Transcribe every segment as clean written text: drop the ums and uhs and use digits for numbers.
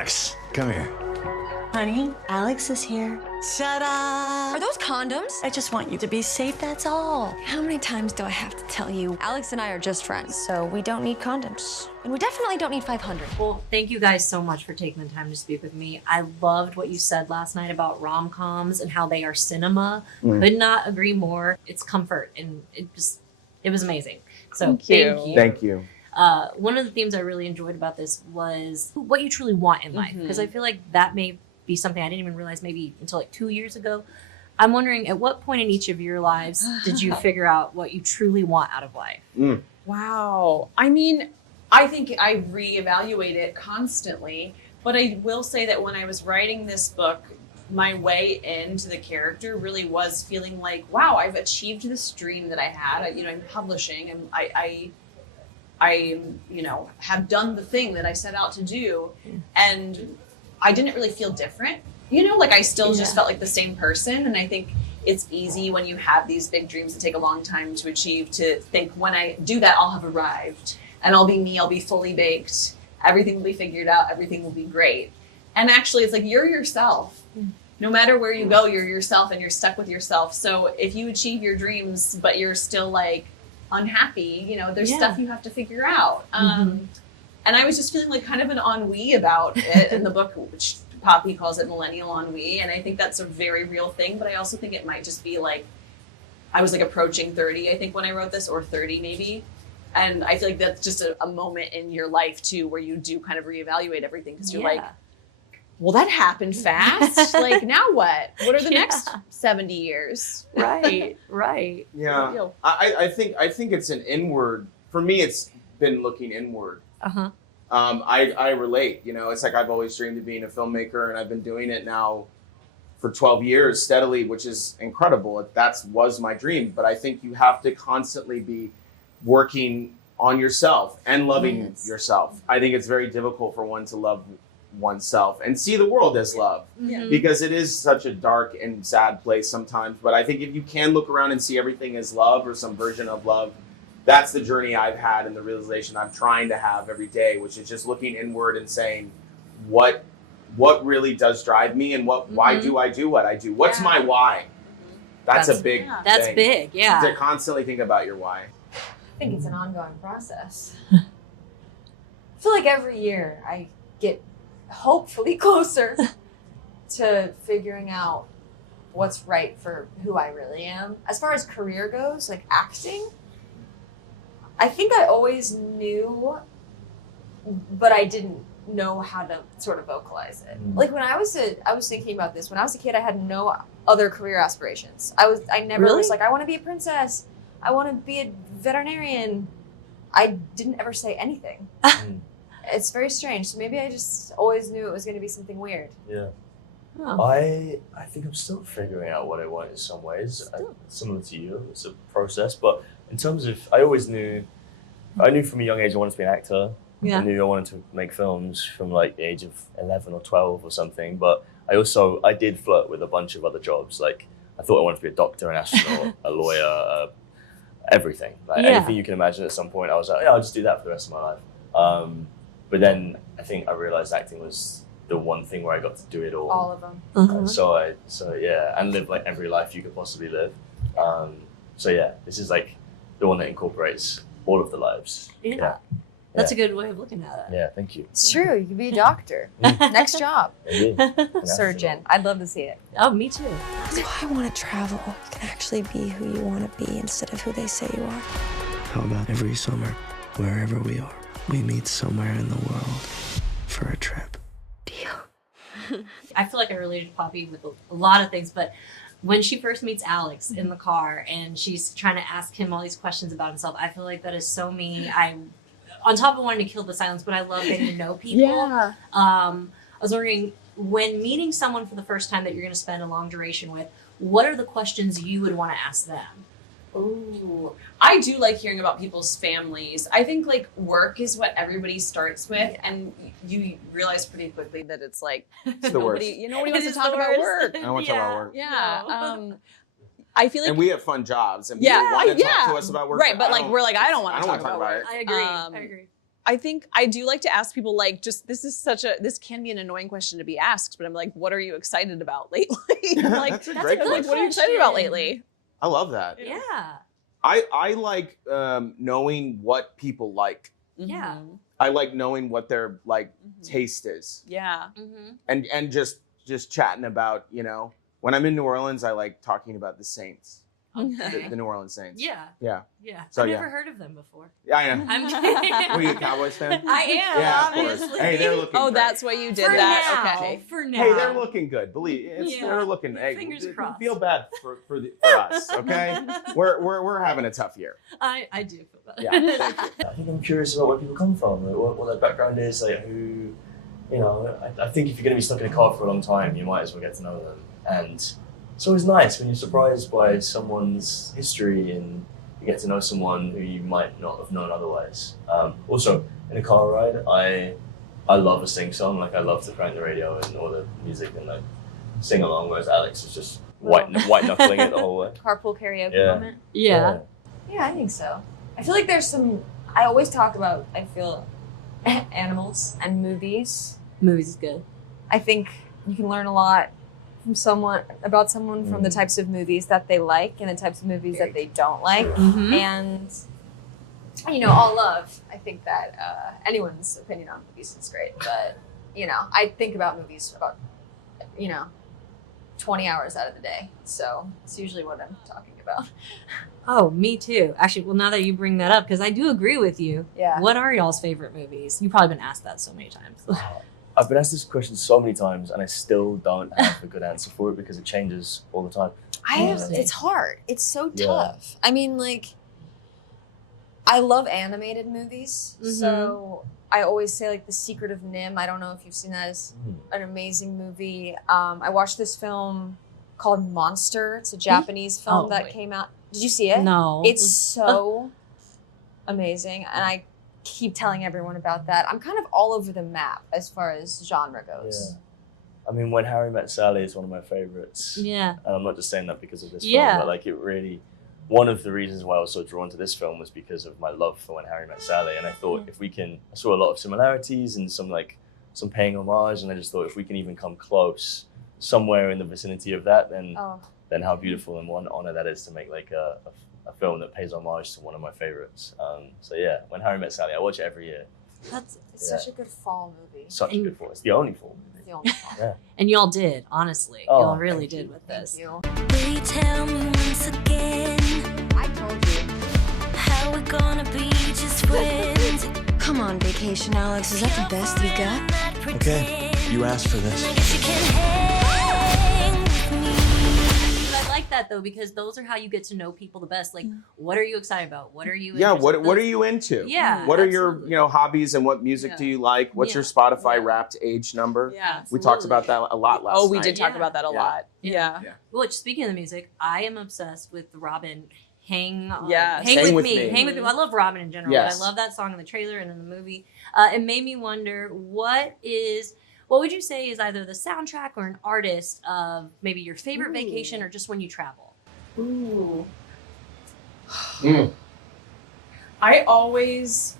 Alex, come here. Honey, Alex is here. Ta-da! Are those condoms? I just want you to be safe, that's all. How many times do I have to tell you? Alex and I are just friends, so we don't need condoms. And we definitely don't need 500. Well, thank you guys so much for taking the time to speak with me. I loved what you said last night about rom-coms and how they are cinema. Could not agree more. It's comfort, and it was amazing. So thank you. Thank you. One of the themes I really enjoyed about this was what you truly want in life, because I feel like that may be something I didn't even realize maybe until like 2 years ago. I'm wondering, at what point in each of your lives did you figure out what you truly want out of life? Wow. I mean, I think I reevaluate it constantly, but I will say that when I was writing this book, my way into the character really was feeling like, wow, I've achieved this dream that I had. I'm publishing, and I have done the thing that I set out to do, and I didn't really feel different. I still just felt like the same person. And I think it's easy when you have these big dreams that take a long time to achieve to think, when I do that, I'll have arrived and I'll be me, I'll be fully baked. Everything will be figured out. Everything will be great. And actually it's like, you're yourself. No matter where you go, you're yourself, and you're stuck with yourself. So if you achieve your dreams, but you're still like unhappy, there's stuff you have to figure out. And I was just feeling like kind of an ennui about it in the book, which Poppy calls it millennial ennui. And I think that's a very real thing, but I also think it might just be like, I was like approaching 30, I think, when I wrote this, or 30 maybe. And I feel like that's just a moment in your life too, where you do kind of reevaluate everything, because you're like, well, that happened fast. Like, now what? What are the next 70 years? Right. Yeah. I think it's an inward, for me, it's been looking inward. I relate, it's like I've always dreamed of being a filmmaker, and I've been doing it now for 12 years steadily, which is incredible. That was my dream. But I think you have to constantly be working on yourself and loving yourself. I think it's very difficult for one to love oneself and see the world as love, because it is such a dark and sad place sometimes. But I think if you can look around and see everything as love, or some version of love, that's the journey I've had, and the realization I'm trying to have every day, which is just looking inward and saying, what really does drive me, and why do I do what I do? What's my why? That's a big thing. Big, To constantly think about your why. I think it's an ongoing process. I feel like every year I get hopefully closer to figuring out what's right for who I really am. As far as career goes, like acting, I think I always knew, but I didn't know how to sort of vocalize it. Like when I was thinking about this, when I was a kid, I had no other career aspirations. I never was like, I want to be a princess. I want to be a veterinarian. I didn't ever say anything. It's very strange. So maybe I just always knew it was going to be something weird. Yeah. I think I'm still figuring out what I want in some ways. Similar to you, it's a process. But in terms of, I knew from a young age I wanted to be an actor. I knew I wanted to make films from like the age of 11 or 12 or something. But I did flirt with a bunch of other jobs. Like I thought I wanted to be a doctor, an astronaut, a lawyer, everything. Like anything you can imagine at some point. I was like, yeah, I'll just do that for the rest of my life. But then I think I realized acting was the one thing where I got to do it all. All of them. So yeah, and live like every life you could possibly live. So yeah, this is like the one that incorporates all of the lives. Yeah. That's a good way of looking at it. Yeah, thank you. It's true. You could be a doctor. Next job. Surgeon. I'd love to see it. Oh, me too. That's why I want to travel. You can actually be who you want to be instead of who they say you are. How about every summer, wherever we are, we meet somewhere in the world for a trip? Deal. I feel like I related to Poppy with a lot of things, but when she first meets Alex in the car and she's trying to ask him all these questions about himself, I feel like that is so me. On top of wanting to kill the silence, but I love getting to know people. I was wondering, when meeting someone for the first time that you're going to spend a long duration with, what are the questions you would want to ask them? Ooh, I do like hearing about people's families. I think like work is what everybody starts with, and you realize pretty quickly that it's like It's the worst. nobody wants to talk about work. I don't want to talk about work. Yeah. I feel like, and we have fun jobs, and people want to talk to us about work. Right, but like we're like, I don't want to talk about it. work. I agree. I think I do like to ask people like, just this can be an annoying question to be asked, but I'm like, what are you excited about lately? Like, That's a great like, question. what are you excited about lately? I love that. Yeah. I like knowing what people like. Yeah. I like knowing what their like taste is. Yeah. And just chatting about, you know, when I'm in New Orleans, I like talking about the Saints. Okay. The New Orleans Saints. Yeah. Yeah. Yeah. So, I've yeah. never heard of them before. Yeah, I know. I'm kidding. Were you a Cowboys fan? I am, Yeah, of course. obviously. Hey, they're looking Oh, great. that's why you did For that. now, Okay. For now. Hey, they're looking good. Believe Yeah. they're looking. Hey, Fingers crossed. Feel bad for us, okay? We're having a tough year. I do feel bad. Yeah, thank you. I think I'm curious about where people come from, like what their background is, like who, you know. I think if you're going to be stuck in a car for a long time, you might as well get to know them. And it's always nice when you're surprised by someone's history and you get to know someone who you might not have known otherwise. Also, in a car ride, I love a sing song. Like I love to crank the radio and all the music and like sing along, whereas Alex is just white knuckling it the whole way. Carpool karaoke Yeah. moment. Yeah. Yeah, I think so. I feel like there's some. I always talk about. I feel animals and movies. Movies is good. I think you can learn a lot from someone from the types of movies that they like and the types of movies that they don't like. Mm-hmm. And you know, all love. I think that anyone's opinion on movies is great, but you know, I think about movies about 20 hours out of the day, so it's usually what I'm talking about. Oh, me too. Actually, well, now that you bring that up, because I do agree with you. Yeah. What are y'all's favorite movies? You've probably been asked that so many times. I've been asked this question so many times and I still don't have a good answer for it because it changes all the time. It's hard. It's so Yeah. tough. I mean, like, I love animated movies, so I always say like The Secret of Nim. I don't know if you've seen that. It's an amazing movie. I watched this film called Monster. It's a Japanese film that came out. Did you see it? No. It's so amazing, and I keep telling everyone about that. I'm kind of all over the map as far as genre goes. Yeah. I mean, When Harry Met Sally is one of my favorites. Yeah. And I'm not just saying that because of this Yeah. film, but like it really, one of the reasons why I was so drawn to this film was because of my love for When Harry Met Sally. And I thought I saw a lot of similarities and some paying homage. And I just thought if we can even come close somewhere in the vicinity of that, then how beautiful and what an honor that is to make like a film that pays homage to one of my favorites. So yeah, When Harry Met Sally, I watch it every year. It's such a good fall movie. Such a good fall. It's the only fall movie. It's the only fall. Yeah. And y'all did, honestly. Oh, Y'all really thank did you. with this. You. Will you tell me once again I told you. how we're gonna be just friends? Come on, Vacation Alex. Is that the best you got? Okay, you asked for this. I guess you can hang with me. But I like that though, because those are how you get to know people the best. Like, what are you excited about? What are you Yeah, interested- what are you into? Yeah. What are absolutely. your hobbies and what music do you like? What's your Spotify Wrapped age number? Yeah. We talked about that a lot last night. Oh, we did talk Yeah. about that a lot. Yeah. Yeah. Which, speaking of the music, I am obsessed with Robin. Hang Yes. Hang with me. Hang with me. I love Robin in general. Yes. But I love that song in the trailer and in the movie. It made me wonder what would you say is either the soundtrack or an artist of maybe your favorite vacation or just when you travel? Ooh. I always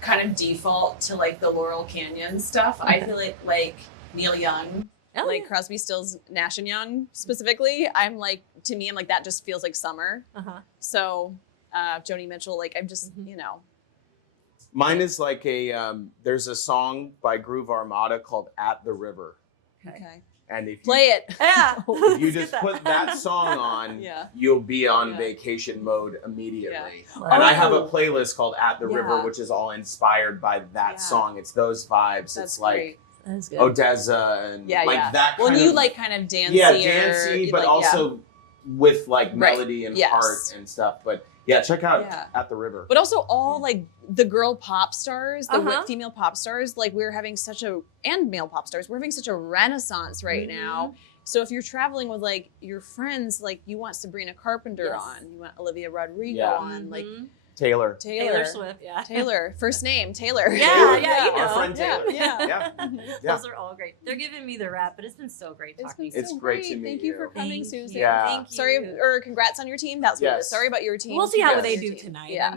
kind of default to like the Laurel Canyon stuff. I feel like Neil Young, Oh, like yeah. Crosby, Stills, Nash and Young specifically. I'm like that just feels like summer. So Joni Mitchell, like I'm just Mine is like there's a song by Groove Armada called At the River. Okay. And if Play it. Yeah. if you just put that song on, Yeah. you'll be on Yeah. vacation mode immediately. Yeah. And I have a Oh. playlist called At the River, Yeah. which is all inspired by that Yeah. song. It's those vibes. That's it's like great. That's good. Odessa and Yeah, like yeah. that kind Well, of you like kind of dancey. yeah, dancey, but like, also with like Right. melody and Yes. heart and stuff. But yeah, check out Yeah. At the River. But also all like the girl pop stars, the Uh-huh. female pop stars, like we're having and male pop stars, we're having such a renaissance right Mm-hmm. now. So if you're traveling with like your friends, like you want Sabrina Carpenter Yes. on, you want Olivia Rodrigo Yeah. on, like Mhm. Taylor. Taylor Swift, yeah. Taylor, first name Taylor. Yeah, you Our know. friend Taylor. Yeah. Yeah. Yeah. Those are all great. They're giving me the rap, but it's been so great It's talking been to you. It's so great to meet Thank you you. for coming, Thank Susan. you. Yeah. Thank you. Sorry, or congrats on your team. That's what it is. Yes. Sorry about your team. We'll see how Congrats they on your do team. tonight. Yeah.